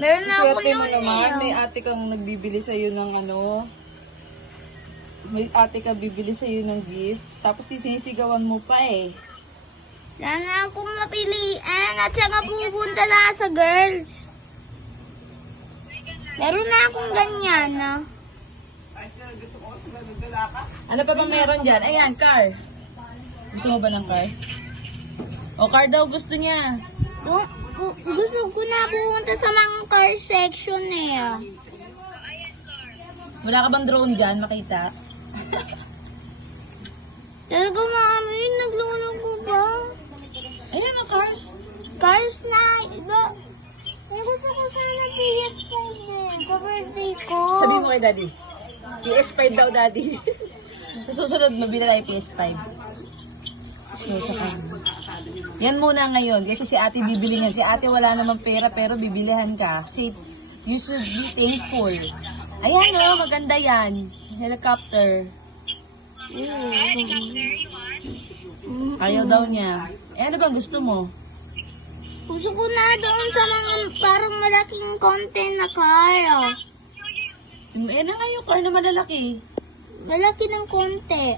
Meron na ako Swerte mo noon naman, eh. may ate kang nagbibili sa'yo ng ano. May ate ka bibili sa'yo ng gift. Tapos sisisigawan mo pa eh. Sana akong mapilian at saka pupunta na sa girls. Meron na akong ganyan na. Ano pa ba meron dyan? Ayan, car. Gusto mo ba ng car? O, car daw gusto niya. Gusto ko na pupunta sa mga car section eh. Wala ka bang drone dyan, makita? Talaga mami, naglolo ko ba? Ayan ang cars. Cars na, iba. Ay, gusto ko sana PS5 eh, sa birthday ko. Sabi mo kay daddy. PS5 daw, daddy. Sa susunod, mabila tayo PS5. So, yan muna ngayon. Kasi si ate bibili niya. Si ate wala namang pera pero bibilihan ka. Kasi you should be thankful. Ayan o, maganda yan. Helicopter. Ayaw daw niya. Eh, ano bang gusto mo? Gusto ko na doon sa mga parang malaking content na car. Oh. Eh, na nga yung car na malalaki. Malaki ng konti.